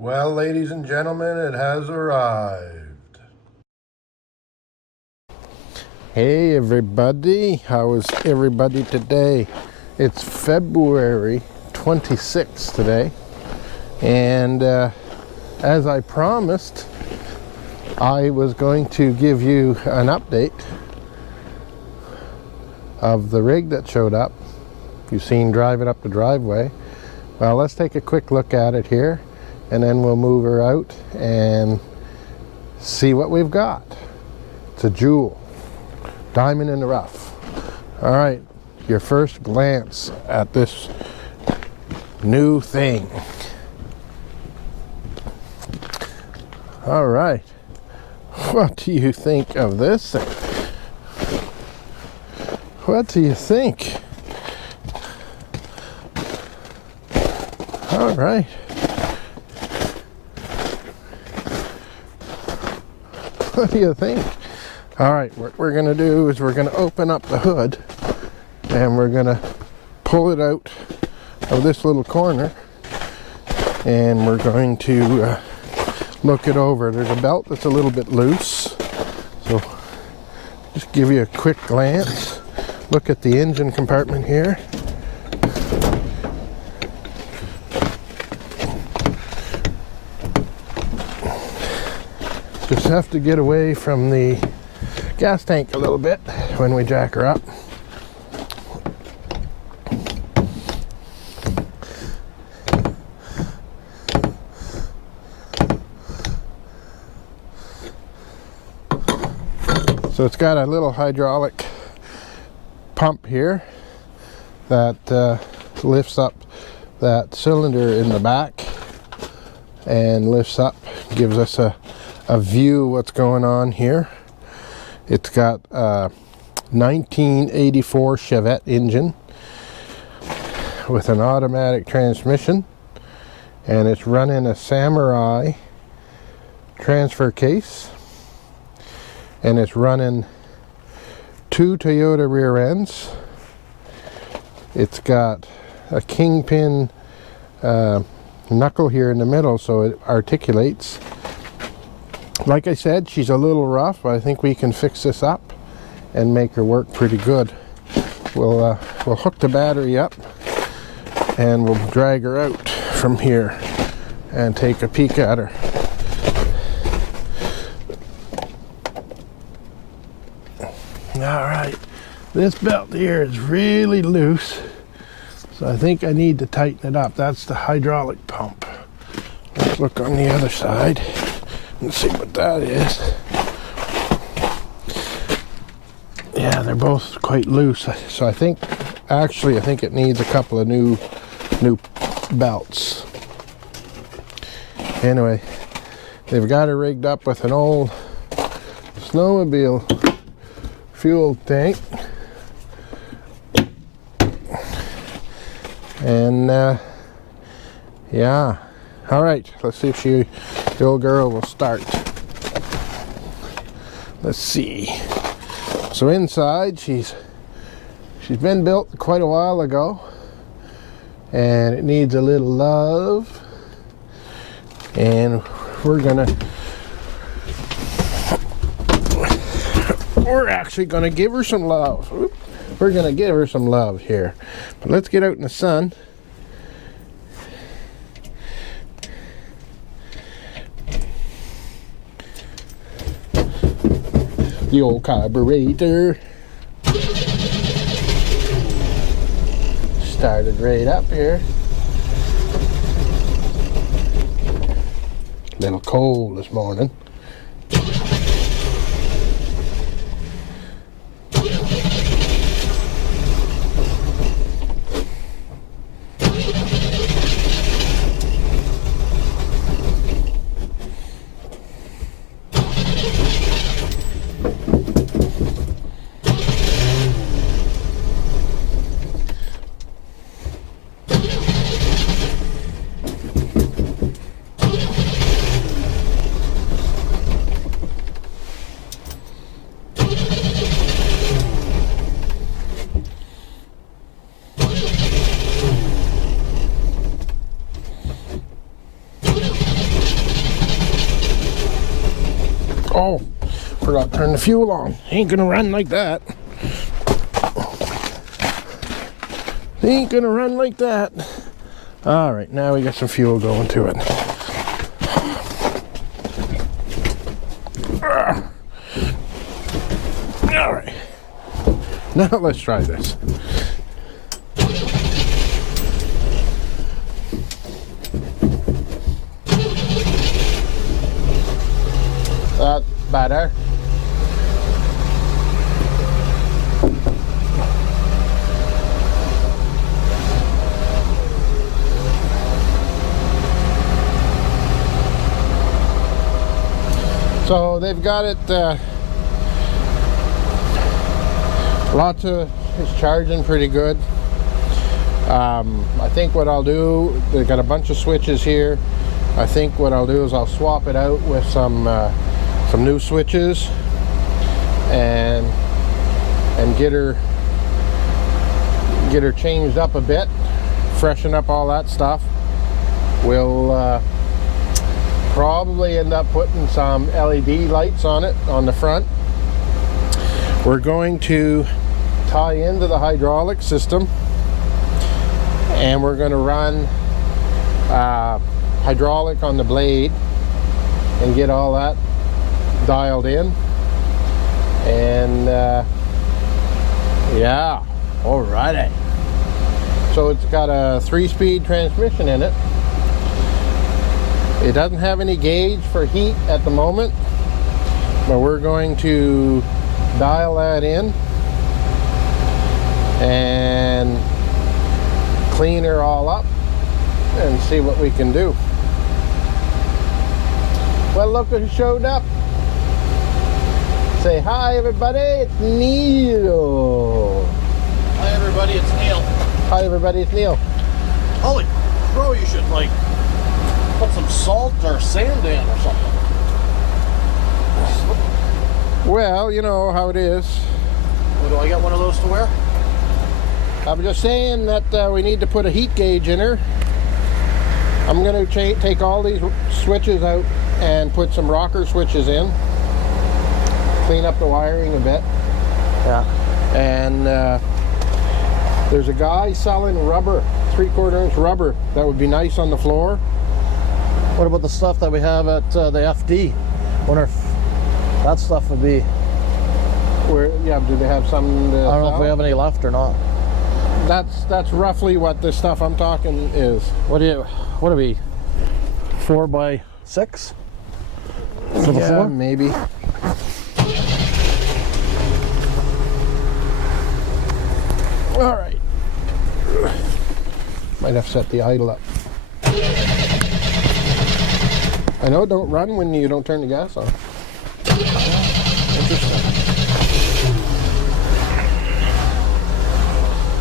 Well, ladies and gentlemen, it has arrived. Hey everybody, how is everybody today? It's February 26th today, and as I promised, I was going to give you an update of the rig that showed up. You've seen driving up the driveway. Well, let's take a quick look at it here, and then we'll move her out and see what we've got. It's a jewel, diamond in the rough. All right, your first glance at this new thing. All right, what do you think of this thing? What do you think? All right. What do you think? All right, what we're gonna do is we're gonna open up the hood and we're gonna pull it out of this little corner, and we're going to look it over. There's a belt that's a little bit loose, so just give you a quick glance. Look at the engine compartment here. Just have to get away from the gas tank a little bit when we jack her up. So it's got a little hydraulic pump here that lifts up that cylinder in the back and lifts up, gives us a view of what's going on here. It's got a 1984 Chevette engine with an automatic transmission, and it's running a Samurai transfer case, and it's running 2 Toyota rear ends. It's got a kingpin knuckle here in the middle, so it articulates. Like I said, she's a little rough, but I think we can fix this up and make her work pretty good. We'll hook the battery up and we'll drag her out from here and take a peek at her. All right, this belt here is really loose, so I think I need to tighten it up. That's the hydraulic pump. Let's look on the other side and see what that is. Yeah, they're both quite loose, so I think it needs a couple of new belts. Anyway, they've got her rigged up with an old snowmobile fuel tank, and yeah. All right, let's see if the old girl will start. Let's see. So inside, she's been built quite a while ago, and it needs a little love, and we're actually gonna give her some love. We're gonna give her some love here, but let's get out in the sun. The old carburetor started right up here. A little cold this morning. I'll turn the fuel on. Ain't gonna run like that. Ain't gonna run like that. All right, now we got some fuel going to it. All right, now let's try this. That's better. So they've got it, it's charging pretty good. I think what I'll do, they've got a bunch of switches here. I think what I'll do is I'll swap it out with some new switches and get her changed up a bit, freshen up all that stuff. We'll probably end up putting some LED lights on it on the front. We're going to tie into the hydraulic system, and we're going to run hydraulic on the blade and get all that dialed in. And yeah, alrighty. So it's got a 3-speed transmission in it. It doesn't have any gauge for heat at the moment, but we're going to dial that in and clean her all up and see what we can do. Well, look who showed up. Say hi, everybody, it's Neil. Hi everybody, it's Neil. Hi everybody, it's Neil. Holy crow, you should like put some salt or sand in or something. Well, you know how it is. Well, do I get one of those to wear? I'm just saying that we need to put a heat gauge in her. I'm going to take all these switches out and put some rocker switches in. Clean up the wiring a bit. Yeah. And there's a guy selling rubber, 3/4 inch rubber. That would be nice on the floor. What about the stuff that we have at the FD? Wonder if that stuff would be. Yeah, do they have some? I don't know if we have any left or not. That's roughly what the stuff I'm talking is. What are we? 4x6 for the floor? Maybe. All right. Might have set the idle up. I know, don't run when you don't turn the gas on. Interesting.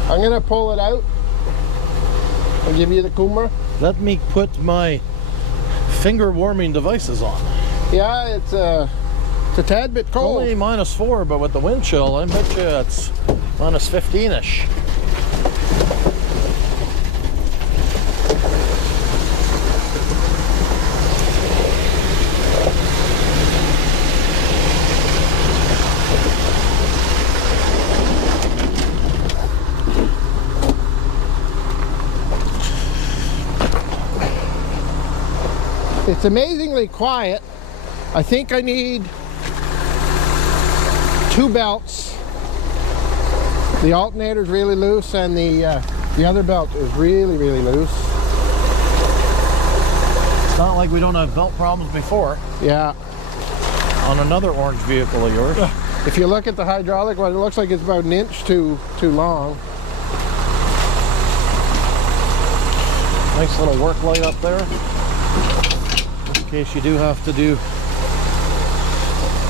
I'm gonna pull it out and give you the groomer. Let me put my finger warming devices on. Yeah, it's a tad bit cold. It's only -4, but with the wind chill, I bet you it's -15-ish. It's amazingly quiet. I think I need 2 belts. The alternator's really loose, and the other belt is really, really loose. It's not like we don't have belt problems before. Yeah. On another orange vehicle of yours. If you look at the hydraulic one, it looks like it's about 1 inch too long. Nice little work light up there. In case you do have to do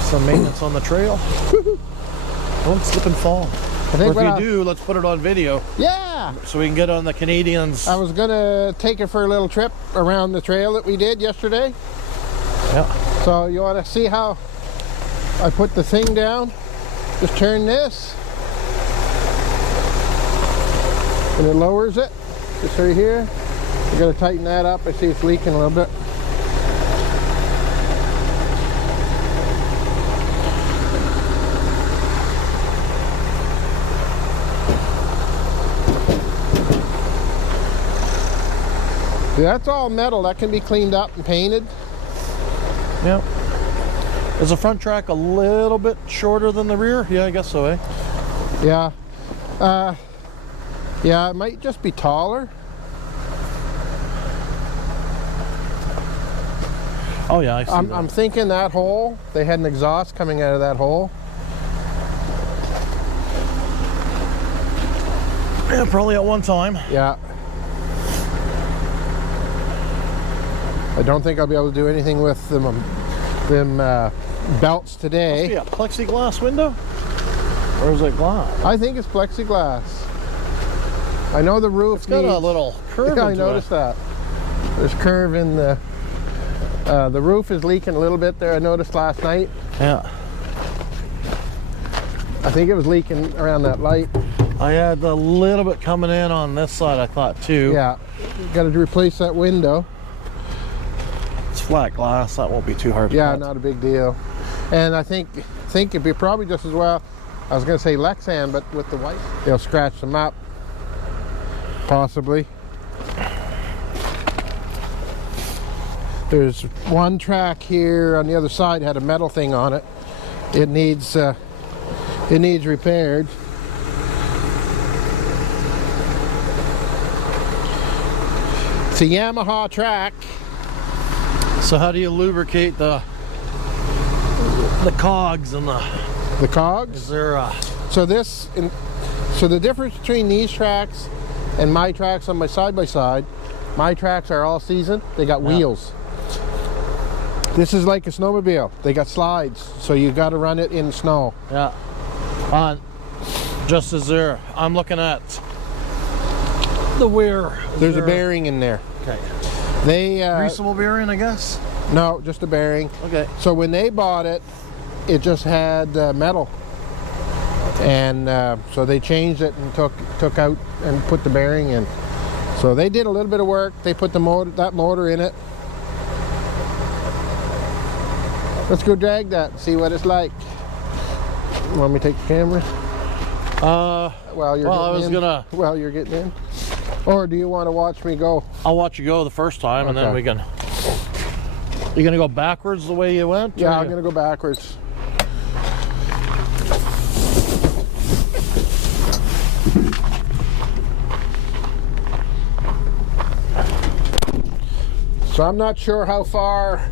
some maintenance on the trail. Don't slip and fall. Or if you do, let's put it on video. Yeah! So we can get on the Canadians. I was gonna take it for a little trip around the trail that we did yesterday. Yeah. So you wanna see how I put the thing down? Just turn this. And it lowers it. Just right here. You gotta tighten that up. I see it's leaking a little bit. That's all metal. That can be cleaned up and painted. Yep. Is the front track a little bit shorter than the rear? Yeah, I guess so, eh? Yeah. Yeah, it might just be taller. Oh yeah, I see that. I'm thinking that hole, they had an exhaust coming out of that hole. Yeah, probably at one time. Yeah. I don't think I'll be able to do anything with them belts today. Must be a plexiglass window? Or is it glass? I think it's plexiglass. I know the roof It's got a little curve Yeah, I into noticed it. that. There's curve in the roof is leaking a little bit there. I noticed last night. Yeah. I think it was leaking around that light. I had a little bit coming in on this side, I thought, too. Yeah. Got to replace that window. It's flat glass. That won't be too hard to Yeah, cut. not a big deal. And I think it'd be probably just as well. I was going to say Lexan, but with the white, they'll scratch them up. Possibly. There's one track here on the other side had a metal thing on it. It needs repaired. It's a Yamaha track. So how do you lubricate the cogs and The cogs. is there a... So the difference between these tracks and my tracks on my side-by-side, my tracks are all season. They got wheels. This is like a snowmobile. They got slides, so you got to run it in snow. Yeah. Just as there, I'm looking at the wear. There's a bearing in there. Okay. They Greasable bearing, I guess? no, just a bearing. Okay. So when they bought it, it just had metal, and so they changed it and took out and put the bearing in. So they did a little bit of work. They put the motor in it. Let's go drag that and see what it's like. Want me to take the camera? While you're getting in, or do you want to watch me go? I'll watch you go the first time, and then Okay. we can... You gonna go backwards the way you went? Yeah, or I'm gonna go backwards. So I'm not sure how far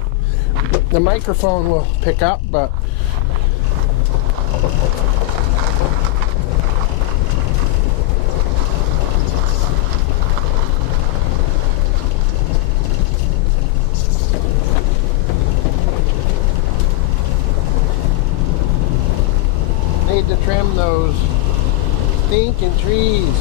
the microphone will pick up, but need to trim those stinking trees.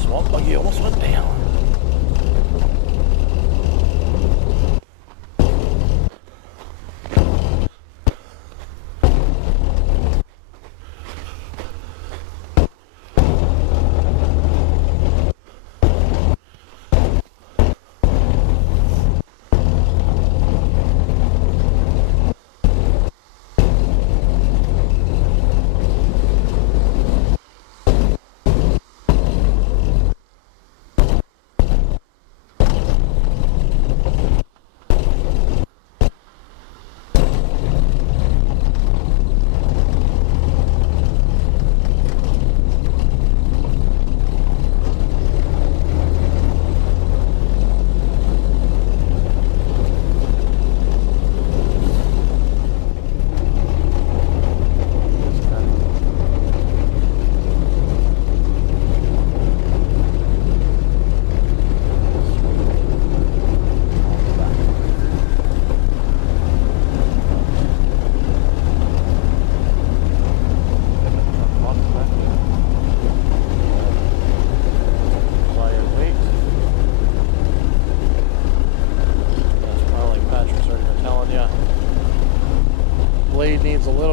Swamp buggy almost went down.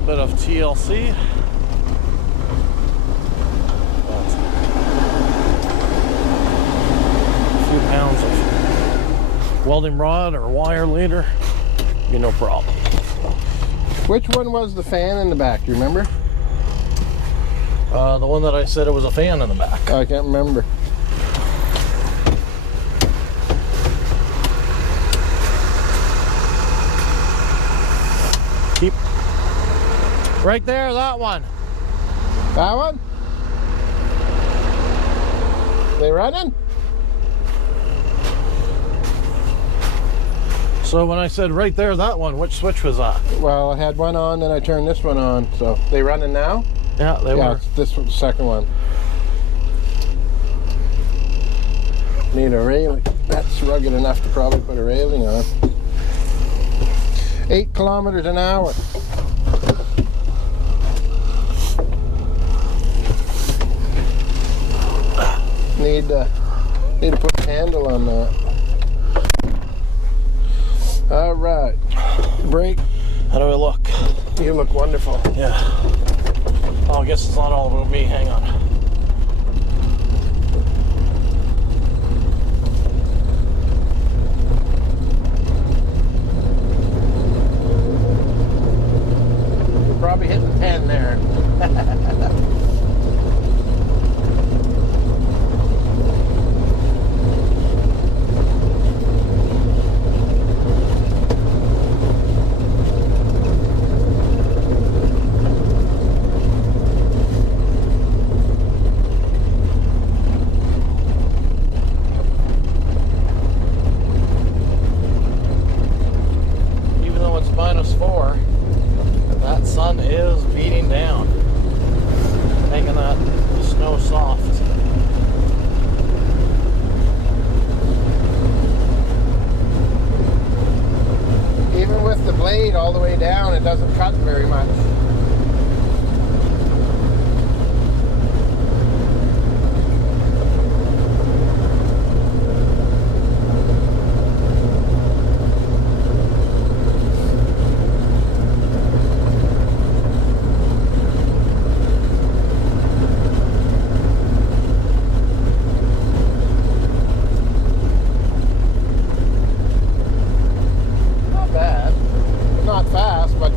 bit of TLC. A few pounds of welding rod or wire later, be no problem. Which one was the fan in the back? Do you remember? The one that I said it was a fan in the back. I can't remember. Keep right there, that one. That one? They running? So when I said right there, that one, which switch was that? Well, I had one on, then I turned this one on. So they running now? Yeah, they Yeah, were. it's this one, the second one. Need a railing. That's rugged enough to probably put a railing on. 8 kilometers an hour. Need to put a handle on that. All right, brake. How do I look? You look wonderful. Yeah. Oh, I guess it's not all about me. Hang on. You're probably hitting 10 there. -4, that sun is beating down, making that snow soft. Even with the blade all the way down, it doesn't cut very much. Not fast, but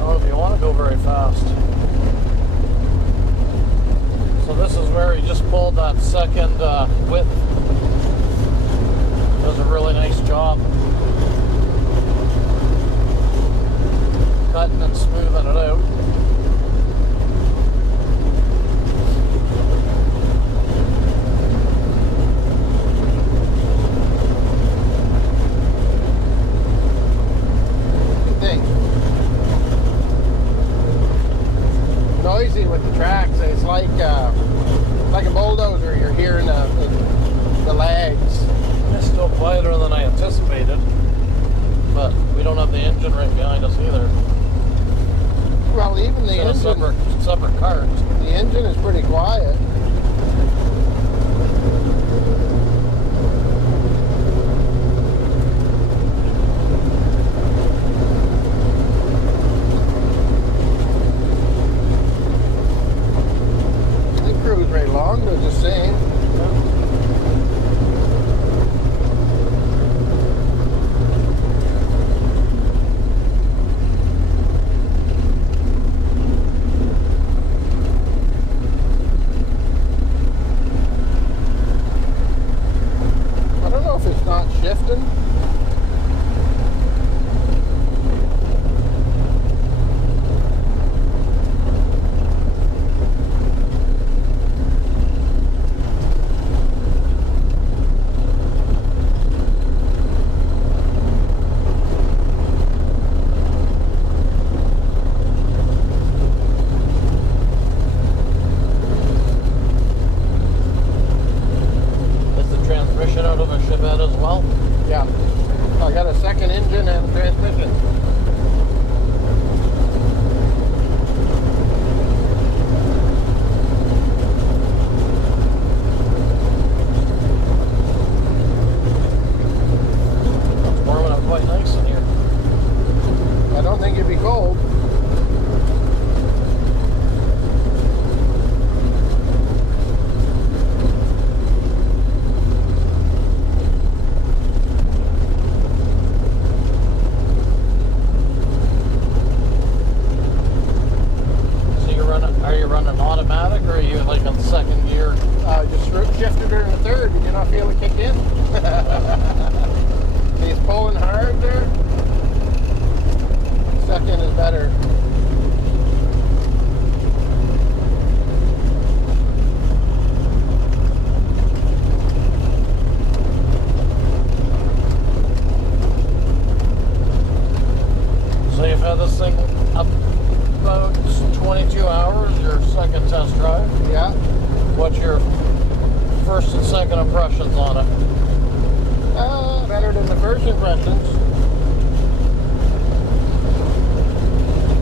Oh, if you want to go very fast. So this is where he just pulled that second width. Does a really nice job cutting and smoothing it out. Noisy with the tracks. It's like a bulldozer. You're hearing the lags. It's still quieter than I anticipated, but we don't have the engine right behind us either. Well, even the It's in engine, a separate cart. the engine is pretty quiet. They cruise right along. They're the same. automatic, or are you like on second gear? Just shifted her in the third. Did you not feel it kick in? He's pulling hard there. Second is better. So you've had this thing about 22 hours, your second test drive. Yeah. What's your first and second impressions on it? Better than the first impressions.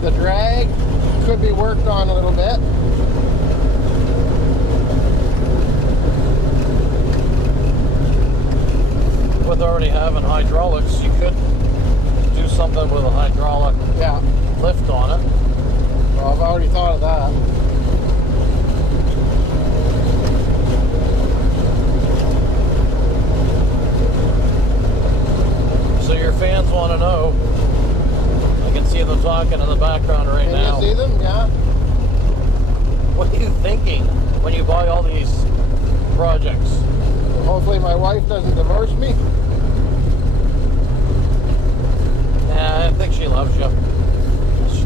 The drag could be worked on a little bit. With already having hydraulics, you could do something with a hydraulic lift on it. Well, I've already thought of that. So your fans want to know. I can see them talking in the background right now. Can you see them? Yeah. What are you thinking when you buy all these projects? Hopefully my wife doesn't divorce me. Yeah, I think she loves you. She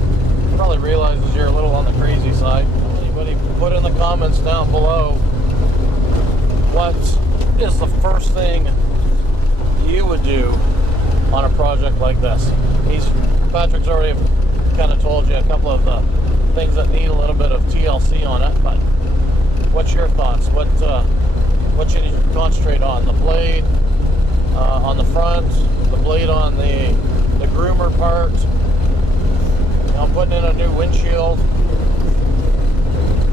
probably realizes you're a little on the crazy side. Anybody put in the comments down below what is the first thing you would do on a project like this. Patrick's already kind of told you a couple of the things that need a little bit of TLC on it, but what's your thoughts? What should you concentrate on? The blade on the front, the blade on the groomer part. I'm putting in a new windshield,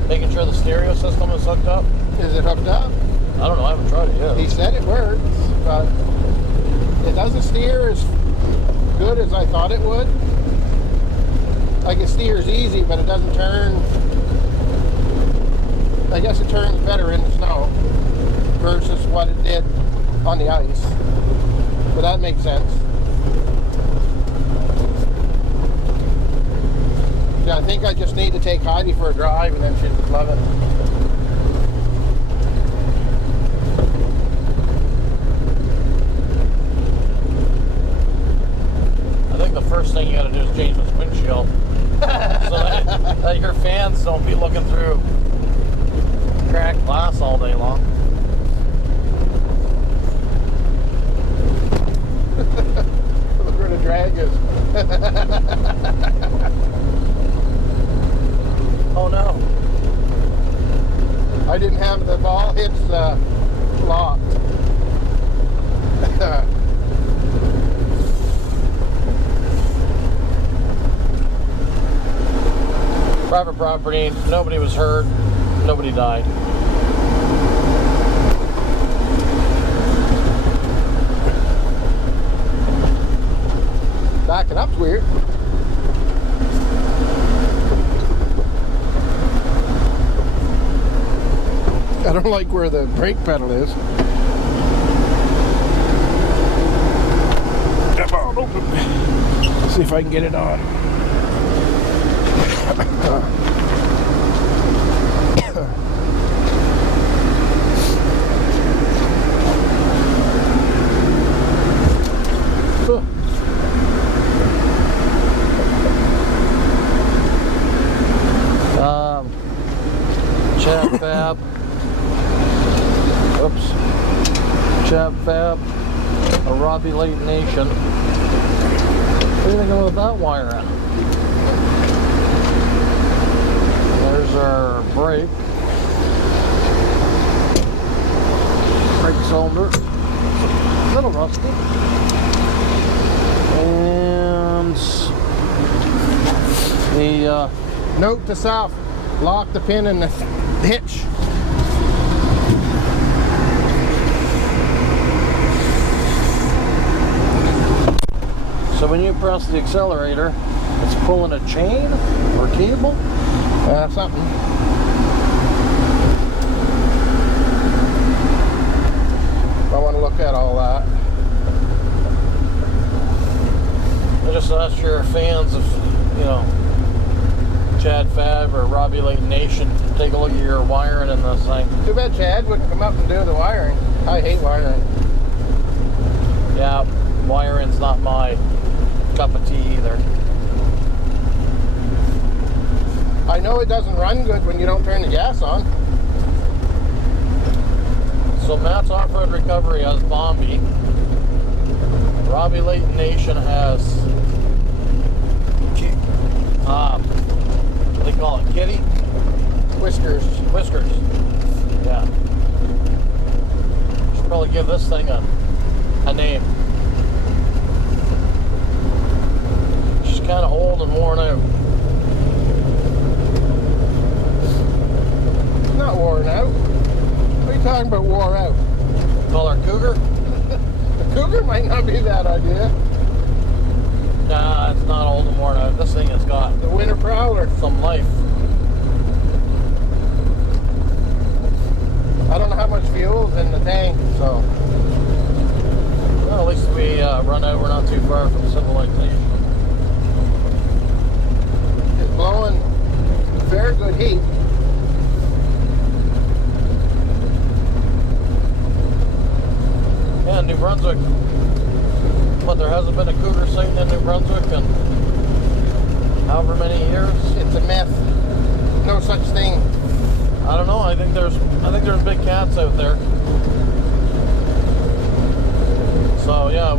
making sure the stereo system is hooked up. Is it hooked up? I don't know, I haven't tried it yet. He said it works, but it doesn't steer as good as I thought it would. Like it steers easy, but it doesn't turn. I guess it turns better in the snow versus what it did on the ice. But that makes sense. Yeah, I think I just need to take Heidi for a drive and then she'd love it. I think the first thing you got to do is change this windshield so that your fans don't be looking through cracked glass all day long. Look where the drag is. Oh no. I didn't have the ball hits locked. Private property, nobody was hurt, nobody died. Backing up's weird. I don't like where the brake pedal is. Come on, open. Let's see if I can get it on. Chap Fab. Oops. Chap Fab. A Robbie Late Nation. What are you thinking with that wire in? There's our brake. Brake cylinder. A little rusty. And the Note to self, lock the pin in the hitch. so when you press the accelerator, it's pulling a chain or cable. Something. I want to look at all that. I just asked your fans if, Chad Fab or Robbie Robbie Layton Nation, take a look at your wiring in this thing. Too bad Chad wouldn't come up and do the wiring. I hate wiring. Yeah, wiring's not my cup of tea either. I know it doesn't run good when you don't turn the gas on. So Matt's Off-Road Recovery has Bombi. Robbie Layton Nation has what do they call it? Kitty? Whiskers. Whiskers. Yeah. Should probably give this thing a name. She's kind of old and worn out. Not worn out. What are you talking about, wore out? Call her Cougar? The Cougar might not be that idea. Nah, it's not old and worn out. This thing has got The Winter Prowler. some life. I don't know how much fuel's in the tank, so. Well, at least we run out. We're not too far from civilization. It's blowing very good heat. Yeah, New Brunswick. But there hasn't been a cougar sighting in New Brunswick in however many years. It's a myth. No such thing. I don't know. I think there's big cats out there. So yeah,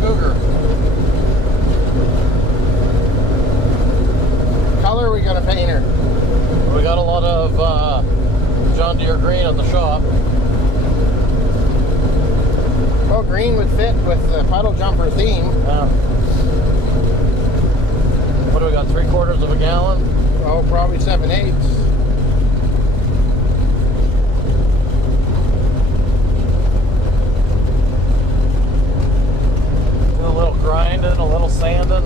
cougar. Color are we gonna paint her? We got a lot of John Deere green at the shop. Well, green would fit with the puddle jumper theme. What do we got? 3/4 of a gallon? Oh, probably 7/8. A little grinding, a little sanding.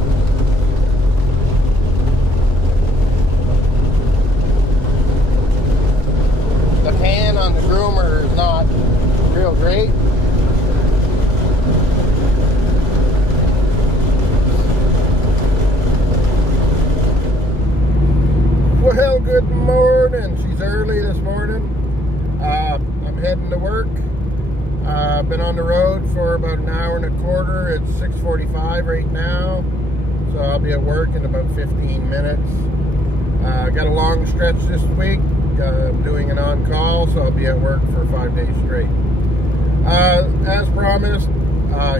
The pan on the groomer is not real great. Well, good morning. She's early this morning. I'm heading to work. I've been on the road for about an hour and a quarter. It's 6:45 right now, so I'll be at work in about 15 minutes. Got a long stretch this week. I'm doing an on-call, so I'll be at work for 5 days straight. As promised,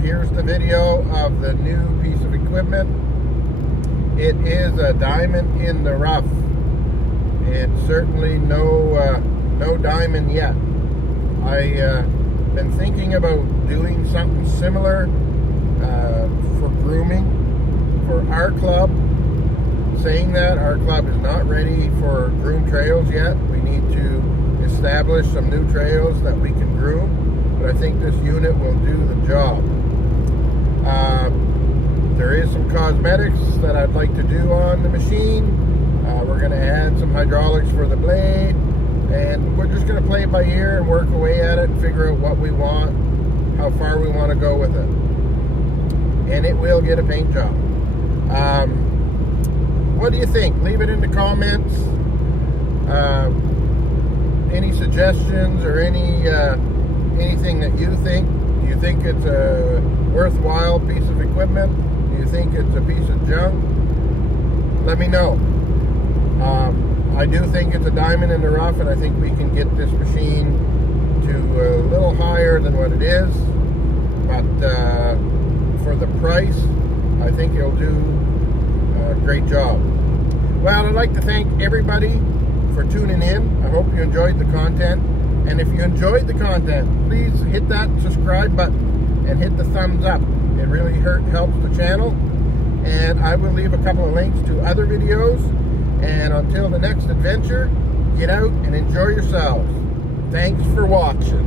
here's the video of the new piece of equipment. It is a diamond in the rough. It's certainly no diamond yet. I've been thinking about doing something similar for grooming for our club. Saying that, our club is not ready for groom trails yet. We need to establish some new trails that we can groom, but I think this unit will do the job. There is some cosmetics that I'd like to do on the machine. We're going to add some hydraulics for the blade, and we're just going to play it by ear and work away at it and figure out what we want, how far we want to go with it. And it will get a paint job. What do you think? Leave it in the comments. Any suggestions or anything that you think? Do you think it's a worthwhile piece of equipment? Do you think it's a piece of junk? Let me know. I do think it's a diamond in the rough, and I think we can get this machine to a little higher than what it is. But for the price, I think it'll do a great job. Well, I'd like to thank everybody for tuning in. I hope you enjoyed the content. And if you enjoyed the content, please hit that subscribe button and hit the thumbs up. It really helps the channel. And I will leave a couple of links to other videos. And until the next adventure, get out and enjoy yourselves. Thanks for watching.